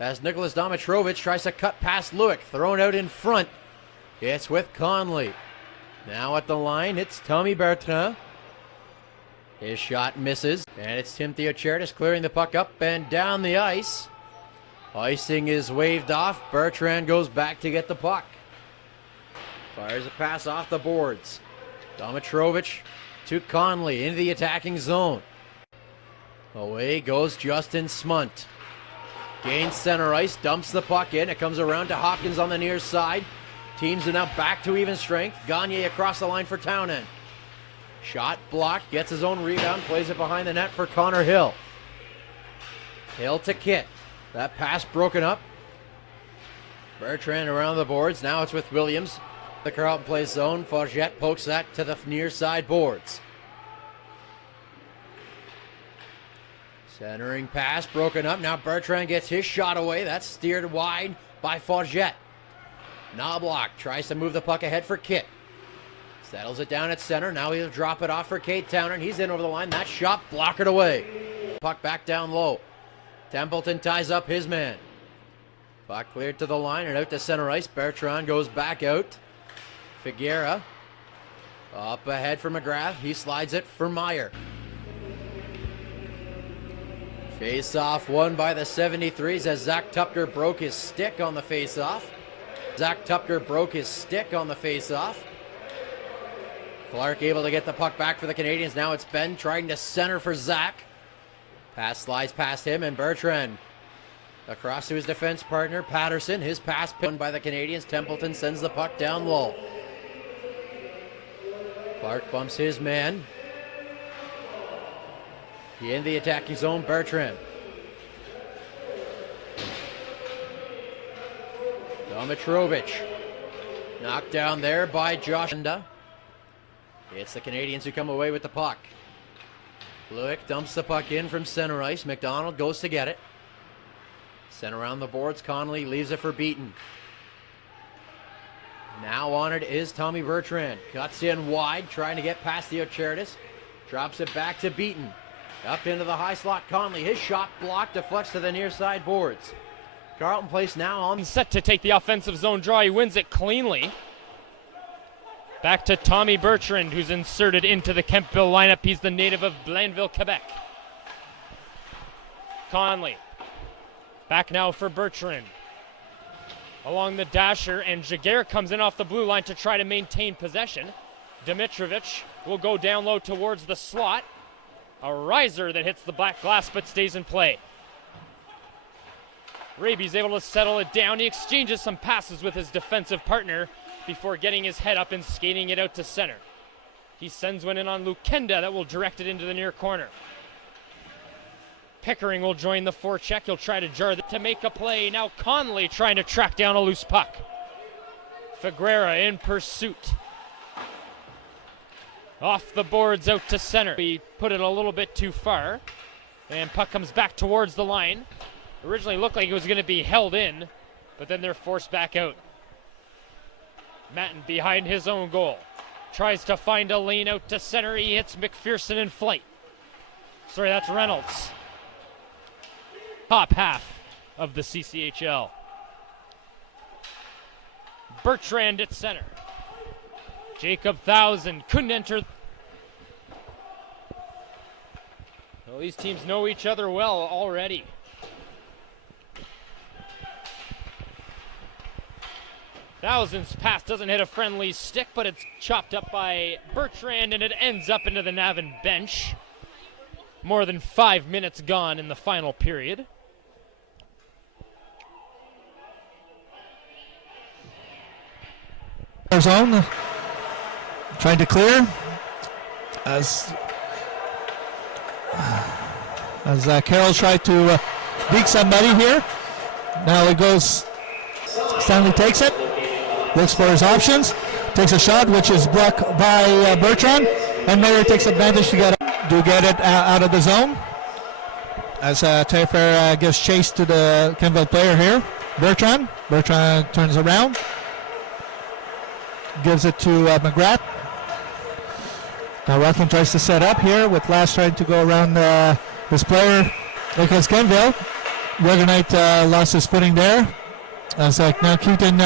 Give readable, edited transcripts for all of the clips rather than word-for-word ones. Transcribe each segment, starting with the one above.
as Nicholas Domitrovich tries to cut past Lewick, thrown out in front. It's with Conley. Now at the line, it's Tommy Bertrand. His shot misses, and it's Tim Theochertis clearing the puck up and down the ice. Icing is waved off. Bertrand goes back to get the puck. Fires a pass off the boards. Domitrovich to Conley into the attacking zone. Away goes Justin Smunt. Gains center ice, dumps the puck in. It comes around to Hopkins on the near side. Teams are now back to even strength. Gagne across the line for Townend. Shot blocked, gets his own rebound, plays it behind the net for Connor Hill. Hill to Kit. That pass broken up. Bertrand around the boards. Now it's with Williams. The Carlton plays zone. Forget pokes that to the near side boards. Centering pass broken up. Now Bertrand gets his shot away. That's steered wide by Forget. Knobloch tries to move the puck ahead for Kit. Settles it down at center. Now he'll drop it off for Cade Townend. He's in over the line. That shot blocked away. Puck back down low. Templeton ties up his man. Puck cleared to the line and out to center ice. Bertrand goes back out. Figuera up ahead for McGrath. He slides it for Meyer. Face-off won by the 73's as Zach Tupker broke his stick on the face-off. Zach Tupker broke his stick on the face-off. Clark able to get the puck back for the Canadians. Now it's Ben trying to center for Zach. Pass slides past him and Bertrand across to his defense partner Patterson. His pass pinned by the Canadians. Templeton sends the puck down low. Clark bumps his man. He in the attacking zone, Bertrand. Domitrovich knocked down there by Josh. It's the Canadians who come away with the puck. Lewick dumps the puck in from center ice. McDonald goes to get it. Sent around the boards. Connolly leaves it for Beaton. Now on it is Tommy Bertrand. Cuts in wide, trying to get past Theochertis. Drops it back to Beaton. Up into the high slot, Conley. His shot blocked, deflects to the near side boards. Carlton Place now on. Set to take the offensive zone draw. He wins it cleanly. Back to Tommy Bertrand, who's inserted into the Kemptville lineup. He's the native of Blainville, Quebec. Conley. Back now for Bertrand. Along the dasher, and Jaguar comes in off the blue line to try to maintain possession. Domitrovich will go down low towards the slot. A riser that hits the black glass but stays in play. Raby's able to settle it down. He exchanges some passes with his defensive partner before getting his head up and skating it out to center. He sends one in on Lukenda that will direct it into the near corner. Pickering will join the forecheck. He'll try to jar to make a play. Now Conley trying to track down a loose puck. Figuera in pursuit. Off the boards out to center. He put it a little bit too far. And puck comes back towards the line. Originally looked like it was going to be held in, but then they're forced back out. Matten behind his own goal. Tries to find a lane out to center. He hits McPherson in flight. Sorry, that's Reynolds. Top half of the CCHL. Bertrand at center. Jacob Thousand couldn't enter. Well, these teams know each other well already. Thousand's pass doesn't hit a friendly stick, but it's chopped up by Bertrand, and it ends up into the Navan bench. More than 5 minutes gone in the final period. Zone, trying to clear as Carroll tried to beat somebody here. Now it goes. Stanley takes it. Looks for his options, takes a shot which is blocked by Bertrand, and Mayer takes advantage to get it out of the zone as Tafer gives chase to the Kemptville player here. Bertrand turns around, gives it to McGrath. Now Rothman tries to set up here with Lass trying to go around this player against Kemptville. Weathernight lost his footing there. As now Keaton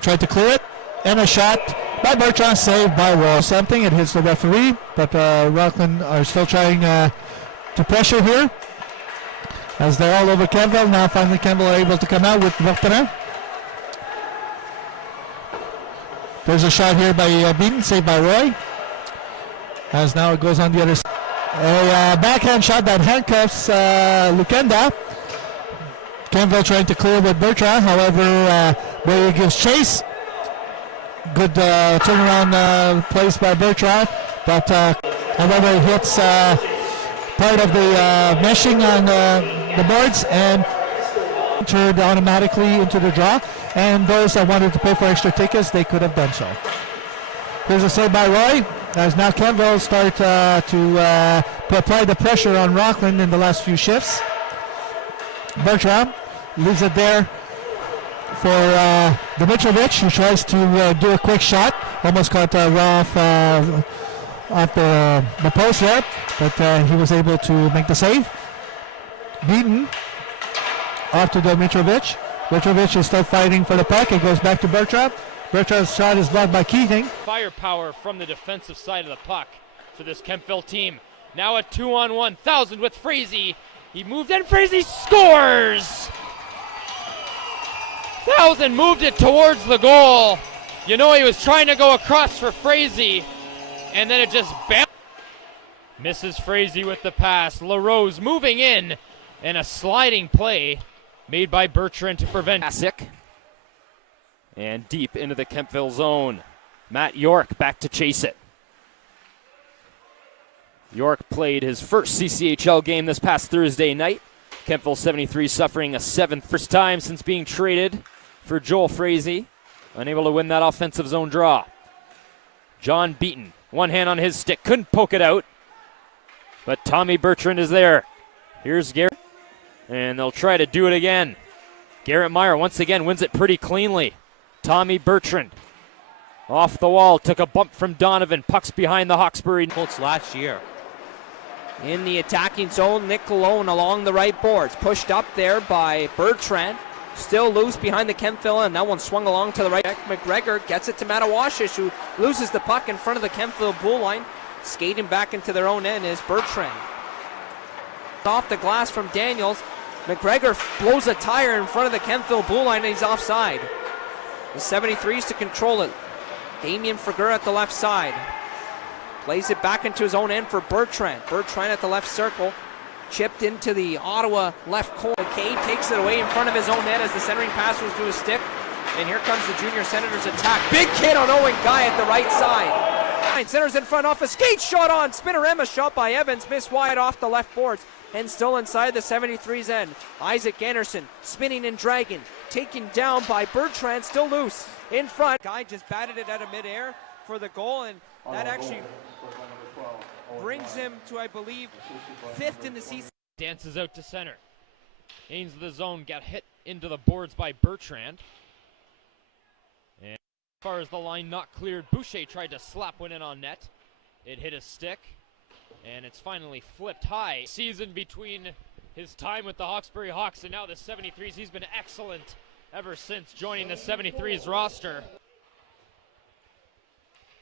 tried to clear it. And a shot by Bertrand, saved by Wall. Something, it hits the referee, but Rockland are still trying to pressure here. As they're all over Kemptville. Now finally Kemptville are able to come out with Bertrand. There's a shot here by Beaton, saved by Roy. As now it goes on the other side. A backhand shot that handcuffs Lukenda. Kemptville trying to clear with Bertrand, however, Boyer gives chase. Good turnaround place by Bertrand, but however it hits part of the meshing on the boards and entered automatically into the draw. And those that wanted to pay for extra tickets, they could have done so. Here's a save by Roy, as now Kemptville start to apply the pressure on Rockland in the last few shifts. Bertrand leaves it there for Dimitrovic, who tries to do a quick shot. Almost got off the post there, but he was able to make the save. Beaton off to Dimitrovic. Dimitrovic is still fighting for the puck. It goes back to Bertrand. Bertrand's shot is blocked by Keating. Firepower from the defensive side of the puck for this Kemptville team. Now a 2-on-1, 1,000 with Frazee. He moved and Frazee scores! 1,000 moved it towards the goal. You know, he was trying to go across for Frazee, and then it just bam. Misses Frazee with the pass. LaRose moving in, and a sliding play made by Bertrand to prevent. Classic. And deep into the Kemptville zone. Matt York back to chase it. York played his first CCHL game this past Thursday night. Kemptville 73 suffering a first time since being traded for Joel Frazee. Unable to win that offensive zone draw. John Beaton, one hand on his stick, couldn't poke it out. But Tommy Bertrand is there. Here's Garrett, and they'll try to do it again. Garrett Meyer once again wins it pretty cleanly. Tommy Bertrand off the wall, took a bump from Donovan. Puck's behind the Hawkesbury Colts last year. In the attacking zone, Nick Colon along the right boards. Pushed up there by Bertrand. Still loose behind the Kemptville, and that one swung along to the right. McGregor gets it to Matawashish, who loses the puck in front of the Kemptville blue line. Skating back into their own end is Bertrand. Off the glass from Daniels. McGregor blows a tire in front of the Kemptville blue line, and he's offside. The 73's to control it. Damien Frigura at the left side. Plays it back into his own end for Bertrand. Bertrand at the left circle. Chipped into the Ottawa left corner. Cade takes it away in front of his own net as the centering pass was to his stick. And here comes the Junior Senators attack. Big hit on Owen Guy at the right side. Centers in front off a skate shot on. Spinorama shot by Evans. Missed wide off the left boards. And still inside the 73's end. Isaac Anderson spinning and dragging. Taken down by Bertrand, still loose. In front. Guy just batted it out of midair for the goal, and that actually brings him to, I believe, 5th in the season. Dances out to center. Ains of the zone got hit into the boards by Bertrand. And as far as the line not cleared, Boucher tried to slap one in on net. It hit his stick, and it's finally flipped high. Season between his time with the Hawkesbury Hawks and now the 73's. He's been excellent ever since joining the 73's roster.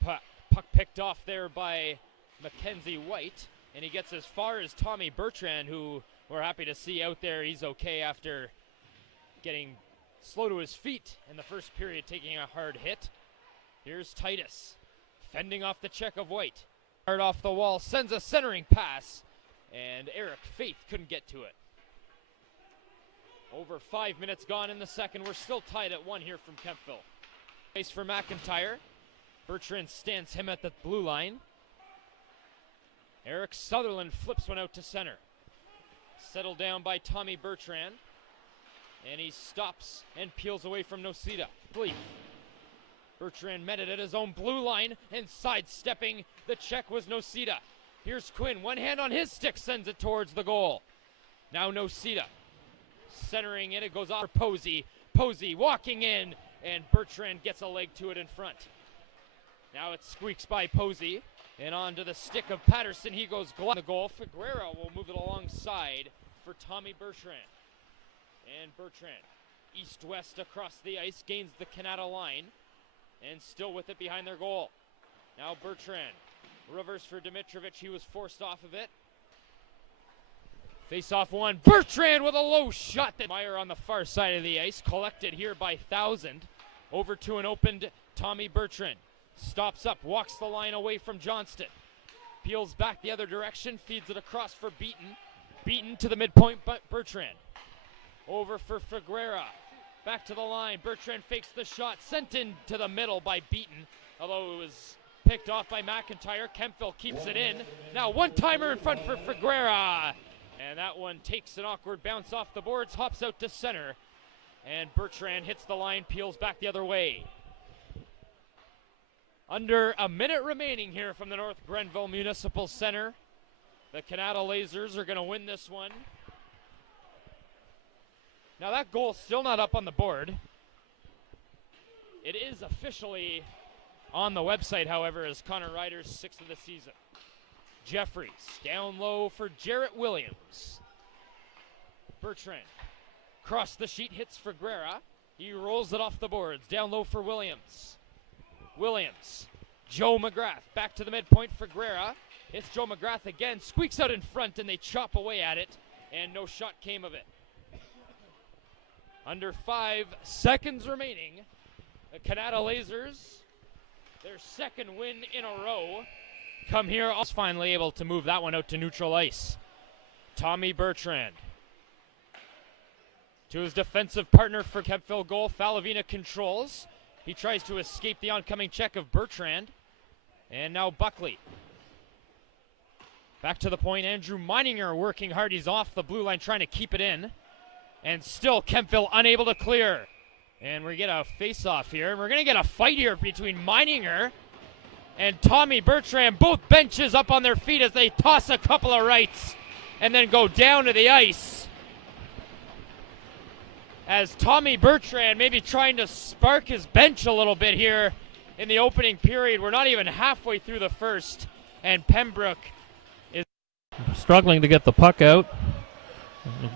Puck picked off there by Mackenzie White, and he gets as far as Tommy Bertrand, who we're happy to see out there. He's okay after getting slow to his feet in the first period, taking a hard hit. Here's Titus, fending off the check of White. Hard off the wall, sends a centering pass, and Eric Faith couldn't get to it. Over 5 minutes gone in the second. We're still tied at 1 here from Kemptville. Face for McIntyre. Bertrand stands him at the blue line. Eric Sutherland flips one out to center. Settled down by Tommy Bertrand. And he stops and peels away from Nocita. Bertrand met it at his own blue line, and sidestepping the check was Nocita. Here's Quinn, one hand on his stick, sends it towards the goal. Now Nocita, centering it, it goes off for Posey. Posey walking in, and Bertrand gets a leg to it in front. Now it squeaks by Posey, and onto the stick of Patterson. He goes the goal. Figueroa will move it alongside for Tommy Bertrand. And Bertrand, east-west across the ice, gains the Canada line, and still with it behind their goal. Now Bertrand, reverse for Dimitrovic, he was forced off of it. Face-off one, Bertrand with a low shot that Meyer on the far side of the ice, collected here by Thousand. Over to an opened Tommy Bertrand. Stops up, walks the line away from Johnston. Peels back the other direction, feeds it across for Beaton. Beaton to the midpoint, but Bertrand. Over for Figuera. Back to the line, Bertrand fakes the shot, sent into the middle by Beaton, although it was picked off by McIntyre. Kemptville keeps it in. Now one-timer in front for Figuera. And that one takes an awkward bounce off the boards, hops out to center. And Bertrand hits the line, peels back the other way. Under a minute remaining here from the North Grenville Municipal Center. The Canada Lasers are going to win this one. Now that goal still not up on the board. It is officially on the website, however, as Connor Ryder's 6th of the season. Jeffries down low for Jarrett Williams. Bertrand across the sheet, hits Figuera. He rolls it off the boards. Down low for Williams. Williams. Joe McGrath back to the midpoint for Figuera. It's Joe McGrath again. Squeaks out in front and they chop away at it. And no shot came of it. Under 5 seconds remaining. The Canada Lasers, their second win in a row, come here. Also finally able to move that one out to neutral ice. Tommy Bertrand. To his defensive partner for Kemptville goal, Falavina controls. He tries to escape the oncoming check of Bertrand. And now Buckley. Back to the point, Andrew Meininger working hard. He's off the blue line trying to keep it in. And still Kemptville unable to clear. And we get a face-off here. And we're going to get a fight here between Meininger and Tommy Bertrand. Both benches up on their feet as they toss a couple of rights and then go down to the ice. As Tommy Bertrand maybe trying to spark his bench a little bit here in the opening period. We're not even halfway through the first, and Pembroke is struggling to get the puck out.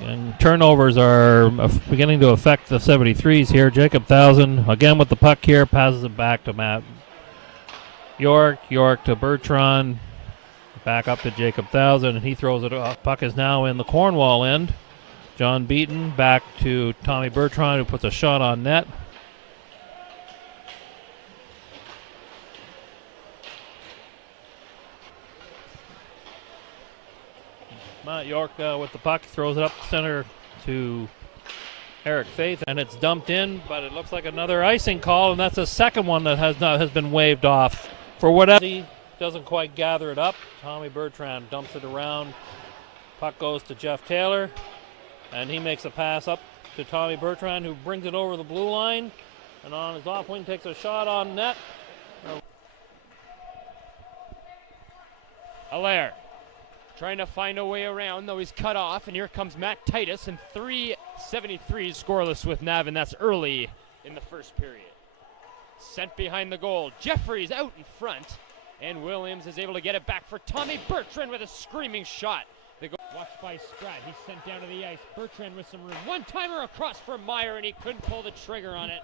And turnovers are beginning to affect the 73's here. Jacob Thousand again with the puck here, passes it back to Matt York. York to Bertrand, back up to Jacob Thousand, and he throws it off. Puck is now in the Cornwall end. John Beaton back to Tommy Bertrand, who puts a shot on net. Matt York with the puck, throws it up center to Eric Faith, and it's dumped in, but it looks like another icing call, and that's the second one that has been waved off. For whatever, he doesn't quite gather it up. Tommy Bertrand dumps it around. Puck goes to Jeff Taylor. And he makes a pass up to Tommy Bertrand, who brings it over the blue line. And on his off wing, takes a shot on net. Allaire trying to find a way around, though he's cut off. And here comes Matt Titus, and 3-73's scoreless with Nav, and that's early in the first period. Sent behind the goal. Jeffries out in front. And Williams is able to get it back for Tommy Bertrand with a screaming shot. Watched by Spratt. He's sent down to the ice. Bertrand with some room. One-timer across for Meyer, and he couldn't pull the trigger on it.